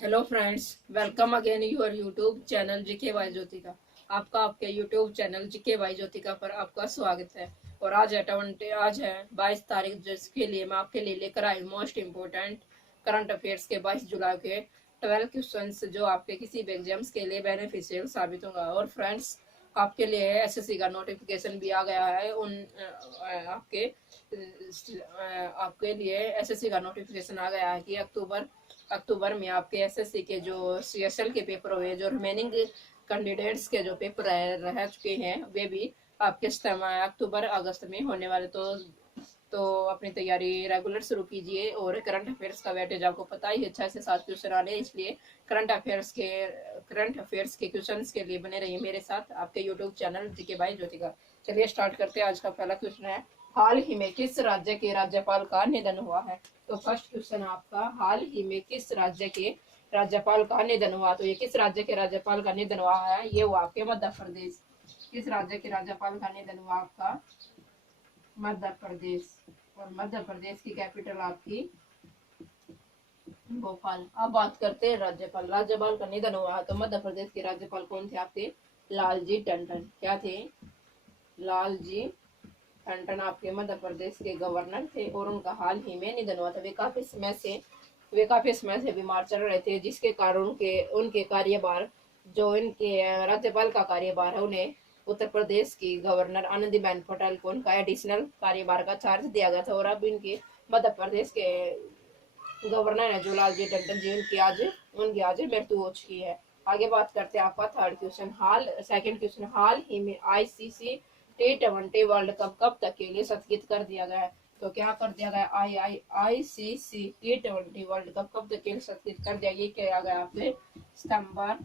Hello friends, welcome again your YouTube channel GK by Jyotika. आपका आपके YouTube channel GK by Jyotika पर आपका स्वागत है। और आज है 22 तारीख, जिसके लिए मैं आपके लिए लेकर I most important current affairs के 22 जुलाई के 12 क्वेश्चंस, जो आपके किसी भी एग्जाम्स के लिए बेनिफिशियल साबित होगा। और फ्रेंड्स, आपके लिए एसएससी का नोटिफिकेशन भी आ गया है। आपके लिए एसएससी का नोटिफिकेशन आ गया है कि अक्टूबर में आपके एसएससी के जो सीएसएल के पेपर हुए, जो रिमेनिंग कैंडिडेट्स के जो पेपर रह चुके हैं, वे भी आपके अक्टूबर अगस्त में होने वाले। तो अपनी तैयारी रेगुलर शुरू कीजिए। और करंट अफेयर्स का वेटेज आपको पता ही है, 6 से 7 क्वेश्चन आने, इसलिए करंट अफेयर्स के क्वेश्चंस के लिए बने रहिए मेरे साथ आपके YouTube channel GK by Jyotika. चलिए स्टार्ट करते हैं। आज का पहला क्वेश्चन है, हाल ही में किस राज्य के राज्यपाल का निधन हुआ है? तो फर्स्ट क्वेश्चन आपका, हाल ही में किस राज्य के राज्यपाल का निधन हुआ? तो ये किस राज्य के राज्यपाल का निधन हुआ है? ये हुआ आपके मध्य प्रदेश। किस राज्य के राज्यपाल का निधन हुआ आपका? मध्य प्रदेश। और मध्य प्रदेश की कैपिटल आपकी भोपाल। अब बात करते हैं राज्यपाल का निधन हुआ तो मध्य प्रदेश के राज्यपाल कौन थे आपके? लालजी टंडन। क्या थे? लालजी टंडन आपके मध्य प्रदेश के गवर्नर थे और उनका हाल ही में निधन हुआ था। वे काफी समय से बीमार चल रहे थे, जिसके कारण उनके उनके कार्यभार जो इनके राज्यपाल का कार्यभार है, उन्हें उत्तर प्रदेश की गवर्नर आनंदीबेन पटेल को उनका एडिशनल कार्यभार का चार्ज दिया गया था। और अब इनके मध्य प्रदेश के गवर्नर है जो लालजी टंडन जी, उनकी आज मृत्यु हो चुकी है। आगे बात करते हैं आपका थर्ड क्वेश्चन, सेकंड क्वेश्चन, हाल ही में आईसीसी T20 वर्ल्ड कप कब तक के लिए स्थगित कर दिया गया है? तो क्या कर दिया गया? आईसीसी T20 वर्ल्ड कप कब तक के लिए स्थगित कर दिया? ये किया गया आपने सितंबर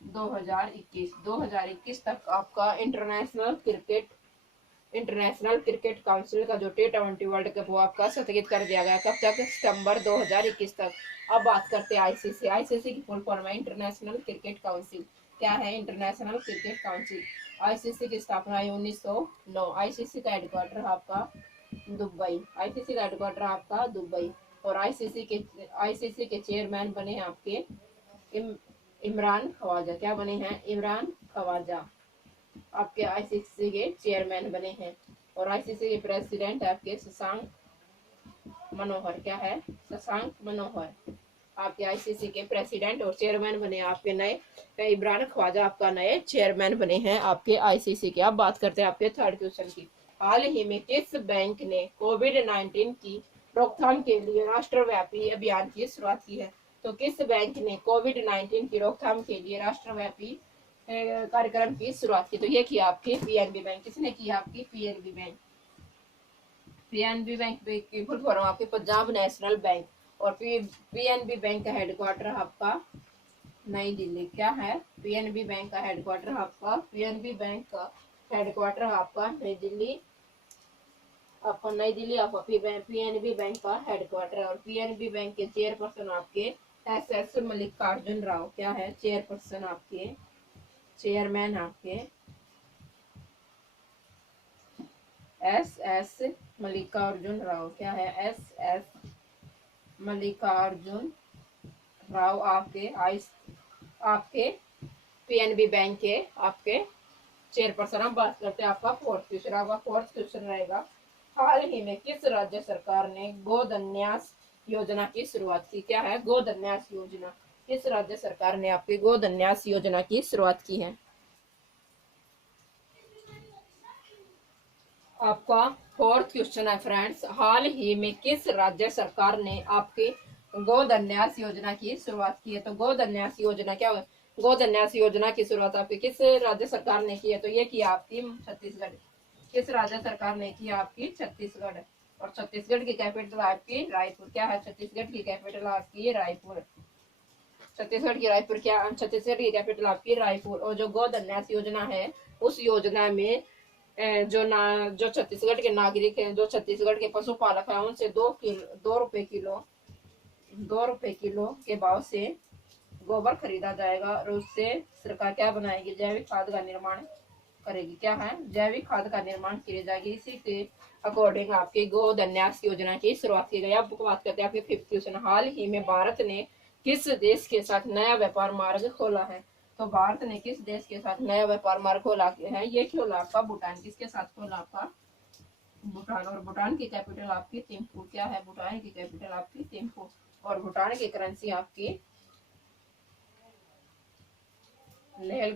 2021 तक। आपका इंटरनेशनल क्रिकेट काउंसिल का जो T20 वर्ल्ड कप वो आपका स्थगित कर दिया गया। कब तक? सितंबर 2021 तक। अब बात करते हैं आईसीसी की फुल फॉर्म है इंटरनेशनल क्रिकेट काउंसिल। क्या है? International cricket council. आईसीसी की स्थापना है 1909। आईसीसी का हेडक्वार्टर आपका दुबई। और आईसीसी के चेयरमैन बने हैं आपके इम, इमरान खवाजा। क्या बने हैं? इमरान खवाजा आपके आईसीसी के चेयरमैन बने हैं। और आईसीसी के प्रेसिडेंट आपके शशांक मनोहर। क्या है? शशांक मनोहर आपके आईसीसी के प्रेसिडेंट और चेयरमैन बने आपके नए इमरान ख्वाजा आपका नए चेयरमैन बने हैं आपके आईसीसी के। अब बात करते हैं आपके थर्ड क्वेश्चन की, हाल ही में किस बैंक ने कोविड-19 की रोकथाम के लिए राष्ट्रव्यापी अभियान की शुरुआत की है? तो किस बैंक ने कोविड-19 की रोकथाम के लिए राष्ट्रव्यापी कार्यक्रम की शुरुआत की? तो ये किया आपकी पीएनबी बैंक। किसने किया? आपकी पीएनबी बैंक। पीएनबी बैंक की फुल फॉर्म आपके पंजाब नेशनल बैंक। और पीएनबी बैंक का हेडक्वार्टर आपका नई दिल्ली। क्या है? पीएनबी बैंक का हेडक्वार्टर आपका नई दिल्ली। आपका नई दिल्ली आपका पीएनबी बैंक का हेडक्वार्टर है। और पीएनबी बैंक के चेयरपर्सन आपके एस मल्लिकार्जुन राव। क्या है? चेयरपर्सन आपके चेयरमैन आपके एस मल्लिकार्जुन राव। क्या है? एस मल्लिकार्जुन राव आपके पीएनबी बैंक के आपके चेयरपर्सन। हम बात करते हैं आपका फोर्थ क्वेश्चन रहेगा, हाल ही में किस राज्य सरकार ने गोधन्यास योजना की शुरुआत की? क्या है? गोधन्यास योजना। किस राज्य सरकार ने आपकी गोधन्यास योजना की शुरुआत की है? आपका फोर्थ क्वेश्चन है फ्रेंड्स, हाल ही में किस राज्य सरकार ने आपकी गोधन्यास योजना की शुरुआत की है? तो गोधन्यास योजना क्या है? गोधन्यास योजना की शुरुआत आपकी किस राज्य सरकार ने की है? तो ये किया आपकी छत्तीसगढ़। किस राज्य सरकार ने की? आपकी छत्तीसगढ़। और छत्तीसगढ़ की कैपिटल आपकी रायपुर। क्या है? छत्तीसगढ़ की कैपिटल आपकी रायपुर। छत्तीसगढ़ की कैपिटल आपकी रायपुर। और जो गोधन्यास योजना है, उस योजना में जो छत्तीसगढ़ के नागरिक हैं, जो छत्तीसगढ़ के पशुपालक हैं, उनसे 2 रुपए किलो के भाव से गोबर खरीदा जाएगा। और उससे सरकार क्या बनाएगी? जैविक खाद का निर्माण करेगी। क्या है? जैविक खाद का निर्माण की जाएगी। इसी के अकॉर्डिंग आपकी गोधन्यास योजना की शुरुआत की गई। अब बात करते हैं आपके फिफ्थ क्वेश्चन, हाल ही में भारत ने किस देश के साथ नया व्यापार मार्ग खोला है? तो भारत ने किस देश के साथ नया व्यापार मार्ग खोला है? ये खोला आपका भूटान। किसके साथ खोला? आपका भूटान। और भूटान की कैपिटल आपकी थिम्पू। क्या है? भूटान की कैपिटल आपकी थिम्पू। और भूटान की करेंसी आपकी नेल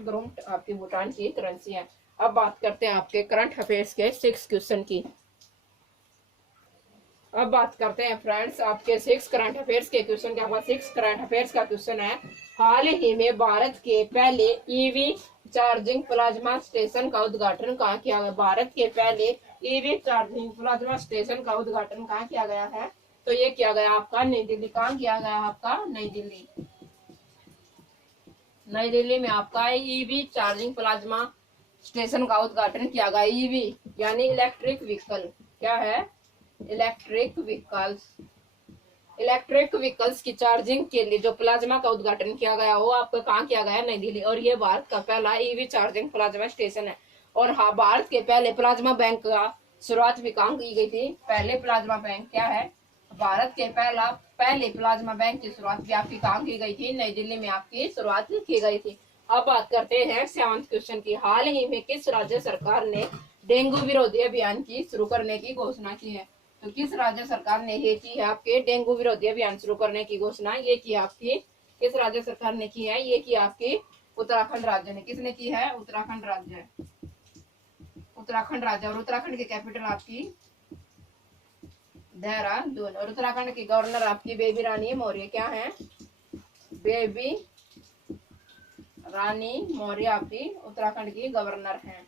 ग्रुम्ट आपकी भूटान की करेंसी है। अब बात करते हैं आपके करंट अफेयर्स के 6 क्वेश्चन की। अब बात करते हैं फ्रेंड्स आपके 6 करंट अफेयर्स के क्वेश्चन के। आपका 6 करंट अफेयर्स का क्वेश्चन है, हाल ही में भारत के पहले ईवी चार्जिंग प्लाज्मा स्टेशन का उद्घाटन कहाँ किया गया? भारत के पहले ईवी चार्जिंग प्लाज्मा स्टेशन का उद्घाटन कहाँ किया गया है? तो ये किया गया आपका नई दिल्ली। कहाँ किया गया आपका? नई दिल्ली। नई दिल्ली में आपका ईवी चार्जिंग प्लाज्मा स्टेशन का उद्घाटन किया गया। ईवी यानी इलेक्ट्रिक व्हीकल। क्या है? इलेक्ट्रिक व्हीकल्स की चार्जिंग के लिए जो प्लाज्मा का उद्घाटन किया गया वो आपको कहाँ किया गया? नई दिल्ली। और ये भारत का पहला ईवी चार्जिंग प्लाज्मा स्टेशन है। और हाँ, भारत के पहले प्लाज्मा बैंक का शुरुआत भी कहाँ की गई थी? पहले प्लाज्मा बैंक क्या है? भारत के पहले प्लाज्मा बैंक की शुरुआत भी आपकी कहाँ की गई थी? नई दिल्ली में आपकी शुरुआत की गई थी। अब बात करते हैं 7th क्वेश्चन की, हाल ही में किस राज्य सरकार ने डेंगू विरोधी अभियान की शुरू करने की घोषणा की है? तो किस राज्य सरकार ने ये की है आपके डेंगू विरोधी अभियान शुरू करने की घोषणा? ये की आपकी किस राज्य सरकार ने की है? ये की आपकी उत्तराखंड राज्य ने। किसने की है? उत्तराखंड राज्य। और उत्तराखंड की कैपिटल आपकी देहरादून। और उत्तराखंड की गवर्नर आपकी बेबी रानी मौर्य। क्या है? बेबी रानी मौर्य आपकी उत्तराखंड की गवर्नर हैं।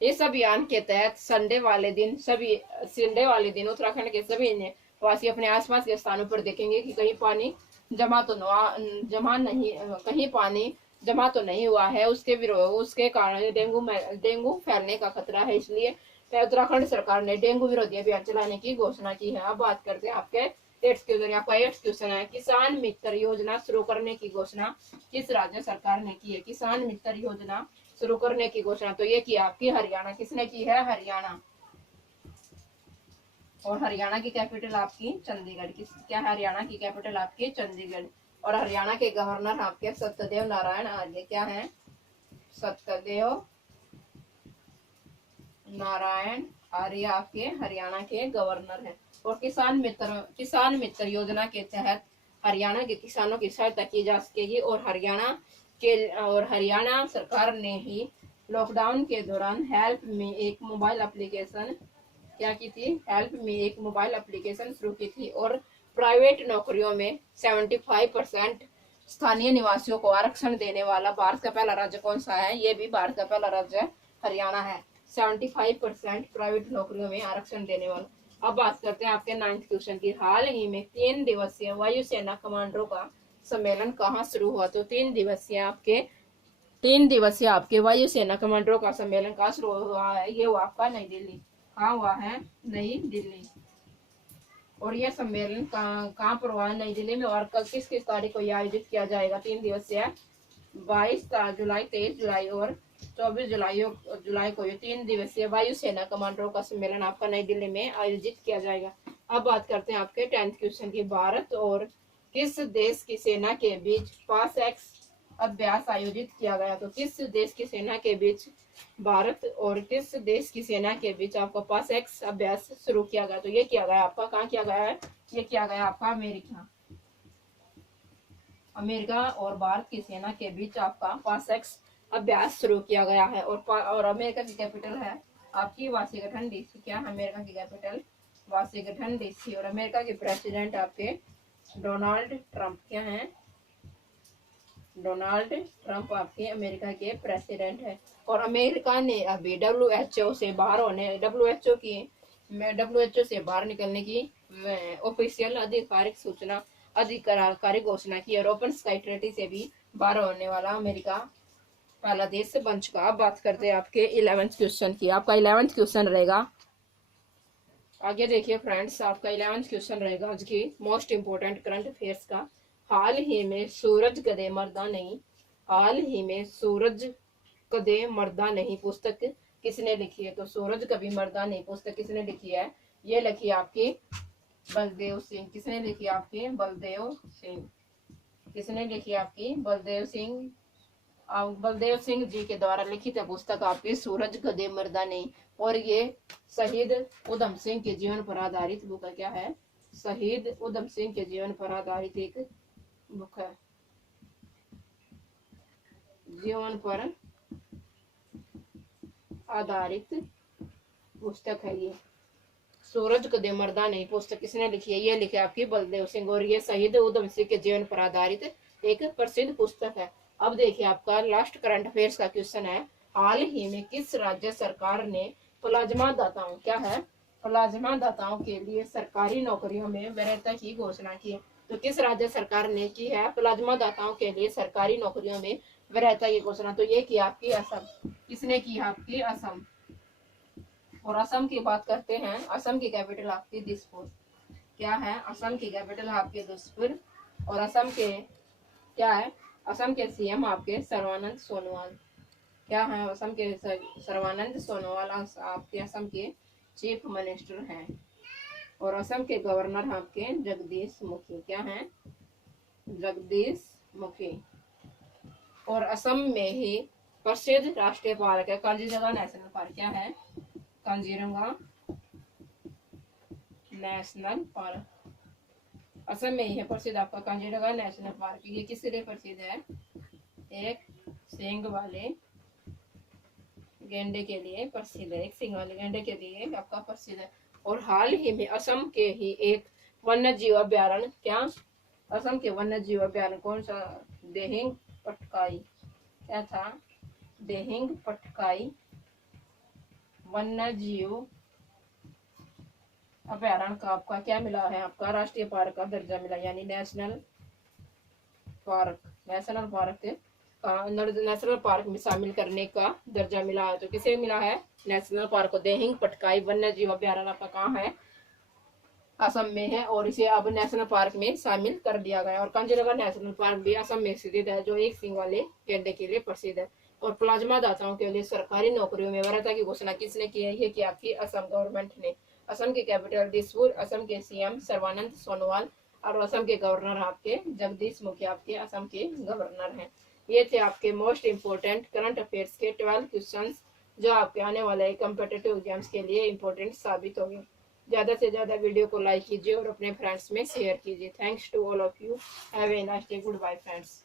इस अभियान के तहत संडे वाले दिन उत्तराखंड के सभी निवासी अपने आसपास के स्थानों पर देखेंगे कि कहीं पानी जमा तो नहीं हुआ है। उसके कारण डेंगू फैलने का खतरा है। इसलिए उत्तराखंड सरकार ने डेंगू विरोधी अभियान चलाने की घोषणा की है। अब बात करते हैं आपके 8th क्वेश्चन। आपका 8th क्वेश्चन है, किसान मित्र योजना शुरू करने की घोषणा किस राज्य सरकार ने की है? किसान मित्र योजना शुरू करने की घोषणा तो ये की आपकी हरियाणा। किसने की है? हरियाणा। और हरियाणा की कैपिटल आपकी चंडीगढ़। क्या है? हरियाणा की कैपिटल आपकी चंडीगढ़। और हरियाणा के गवर्नर आपके सत्यदेव नारायण आर्य। क्या है? सत्यदेव नारायण आर्य आपके हरियाणा के गवर्नर हैं। और किसान मित्र योजना के तहत हरियाणा के किसानों की सहायता की जा सकेगी। और हरियाणा सरकार ने ही लॉकडाउन के दौरान हेल्प में एक मोबाइल एप्लीकेशन शुरू की थी। और प्राइवेट नौकरियों में 75% स्थानीय निवासियों को आरक्षण देने वाला भारत का पहला राज्य कौन सा है? ये भी भारत का पहला राज्य हरियाणा है। 75% प्राइवेट नौकरियों में आरक्षण देने वाला। अब बात करते हैं आपके 9th क्वेश्चन की, हाल ही में 3 दिवसीय वायुसेना कमांडरों का सम्मेलन कहाँ शुरू हुआ? तो 3 दिवसीय आपके वायुसेना कमांडरों का सम्मेलन कहाँ शुरू हुआ है? ये हुआ आपका नई दिल्ली। कहाँ हुआ है? नई दिल्ली। और यह सम्मेलन कहाँ पर हुआ? नई दिल्ली में। और कल किस तारीख को यह आयोजित किया जाएगा? 3 दिवसीय 22 जुलाई, 23 जुलाई और 24 जुलाई को ये 3 दिवसीय वायुसेना कमांडरों का सम्मेलन आपका नई दिल्ली में आयोजित किया जाएगा। अब बात करते हैं आपके 10th क्वेश्चन की, भारत और किस देश की सेना के बीच पासएक्स अभ्यास आयोजित किया गया? तो किस देश की सेना के बीच भारत और किस देश की सेना के बीच आपका पासएक्स अभ्यास शुरू किया गया? तो ये किया गया आपका कहाँ किया गया है? ये किया गया आपका अमेरिका और भारत की सेना के बीच आपका पासएक्स अभ्यास शुरू किया गया है। और अमेरिका की कैपिटल है आपकी वाशिंगटन डीसी। क्या है अमेरिका की कैपिटल? Washington DC. और अमेरिका के प्रेसिडेंट आपके डोनाल्ड ट्रंप। क्या है? डोनाल्ड ट्रंप आपके अमेरिका के प्रेसिडेंट है। और अमेरिका ने अभी डब्ल्यूएचओ से बाहर निकलने की ऑफिशियल आधिकारिक घोषणा की। और ओपन स्काई ट्रीटी से भी बाहर होने वाला अमेरिका पहला देश बन चुका। अब बात करते हैं आपके 11th क्वेश्चन की। आपका 11th क्वेश्चन रहेगा, आगे देखिए फ्रेंड्स, आपका 11th क्वेश्चन रहेगा आज की मोस्ट इंपोर्टेंट करंट अफेयर्स का, हाल ही में सूरज गदे मर्दानी हाल ही में सूरज कदे मरदा नहीं पुस्तक किसने लिखी है? तो सूरज कभी मरदा नहीं पुस्तक किसने लिखी है? ये लिखी है आपकी बलदेव सिंह। किसने लिखी है? आपकी बलदेव सिंह। किसने लिखी है? आपकी बलदेव सिंह। बलदेव सिंह जी के द्वारा लिखित है पुस्तक आपकी सूरज कदे मरदा नहीं। और ये शहीद उधम सिंह के जीवन पर आधारित बुक है। क्या है? शहीद उधम सिंह के जीवन पर आधारित एक बुक है। जीवन पर आधारित पुस्तक है ये। सूरज कदे मरदा नहीं पुस्तक किसने लिखी है? ये लिखी है आपकी बलदेव सिंह। और ये शहीद उधम सिंह के जीवन पर आधारित एक प्रसिद्ध पुस्तक है। अब देखिए आपका लास्ट करंट अफेयर्स का क्वेश्चन है, हाल ही में किस राज्य सरकार ने प्लाज्मा दाताओं, क्या है? प्लाज्मा दाताओं के लिए सरकारी नौकरियों में वरीयता की घोषणा की है। तो किस राज्य सरकार ने की है प्लाज्मा दाताओं के लिए सरकारी नौकरियों में वरीयता की घोषणा? तो ये की आपकी असम। किसने की? आपकी असम। और असम की बात करते हैं, असम की कैपिटल आपकी दिसपुर। क्या है? असम की कैपिटल आपके दिसपुर। और असम के क्या है? असम के सीएम आपके सर्बानंद सोनोवाल। क्या है? असम के सर्बानंद सोनोवाल आपके असम के चीफ मिनिस्टर हैं। और असम के गवर्नर आपके जगदीश मुखी। क्या है? जगदीश मुखी। और असम में ही प्रसिद्ध राष्ट्रीय पार्क है कांजीरंगा नेशनल पार्क। क्या है? कांजीरंगा नेशनल पार्क असम में ही है प्रसिद्ध आपका कांजीरंगा नेशनल पार्क। ये किस लिए प्रसिद्ध है? एक सींग वाले गेंडे के लिए प्रसिद्ध है। एक सींग वाले गेंडे के लिए आपका प्रसिद्ध है। और हाल ही में असम के ही एक वन्य जीव अभ्यारण्य, क्या? असम के वन्य जीव अभ्यारण्य कौन सा? देहिंग पटकाई। क्या था? देहिंग पटकाई वन्य जीव अभ्यारण्य का आपका क्या मिला है? आपका राष्ट्रीय पार्क का दर्जा मिला, यानी नेशनल पार्क। नेशनल पार्क में शामिल करने का दर्जा मिला है। तो किसे मिला है? नेशनल पार्क को। देहिंग पटकाई वन्य जीव अभ्यारण्य आपका कहाँ है? असम में है। और इसे अब नेशनल पार्क में शामिल कर दिया गया। और कांजीरंगा नेशनल पार्क भी असम में स्थित है, जो एक सींग वाले गेंडे के लिए प्रसिद्ध है। और प्लाज्मा दाताओं के लिए सरकारी नौकरियों में वरीयता की घोषणा किसने की है? ये की आपकी असम गवर्नमेंट ने। असम की कैपिटल दिसपुर। असम के सीएम सर्बानंद सोनोवाल। और असम के गवर्नर आपके जगदीश मुखी आपके असम के गवर्नर हैं। ये थे आपके मोस्ट इंपोर्टेंट करंट अफेयर्स के 12 क्वेश्चन, जो आपके आने वाले कॉम्पिटिटिव एग्जाम्स के लिए इंपॉर्टेंट साबित होंगे। ज्यादा से ज्यादा वीडियो को लाइक कीजिए और अपने फ्रेंड्स में शेयर कीजिए। Thanks to all of you. Have a nice day. Good bye friends.